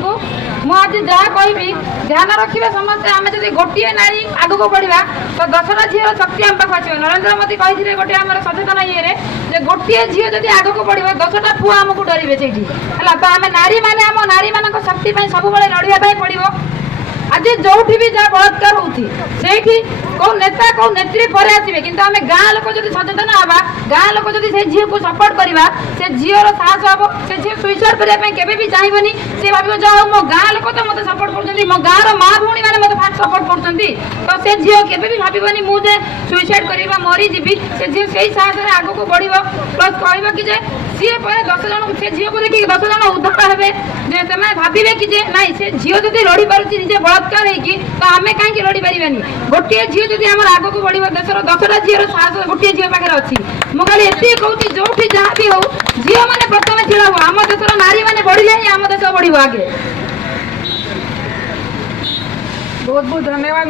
को मुझे जहाँ कहि ध्यान रखिए समस्ते आम जब गोटे नारी आग को बढ़ा तो 10टा झीर शक्ति आम पाक आस नरेंद्र मोदी कही गोटे आम सचेतन ये गोटे झील जब आग को बढ़ 10टा पुआ आमको डरवे से तो आम नारी मैंने आम नारी मान शक्ति सब लड़ाई पड़ो आज जो भी जहाँ बलात्कार होती कौ नेता कौ नेत्री पर आसवे कि आम गाँ लोक जब सचेतन हाँ गाँ लोक जब से झील को सपोर्ट करवा से झीर साहस हम से झील सुइसाइड करने के भी चाहबनी से भाव जहाँ मो गाँ लोक तो मत सपोर्ट कर मो गाँव माँ भौणी मैंने मत फास्ट सपोर्ट कर तो से झील के भी भावनी मुझे सुइसाइड करवा मरीजी से झील से साहस आग को बढ़ प्लस कह कि सी 10 जन से झील को देखिए 10 जन उदाहरण हे भावे कि नाई से झील जब लड़ी पार्टी निजे बलात्कार होगी तो आम कहीं लड़ी पारे गोटे झील जब आम आग को बढ़ देशर 10टा झील साहस गोटे झील पाखे अच्छी मुझे ये कहूँ जो जहाँ भी हो झील मैंने प्रथम छिड़ा हुआ आम देशर नारी मैंने बढ़िले ही आम देश बढ़ आगे। बहुत बहुत धन्यवाद।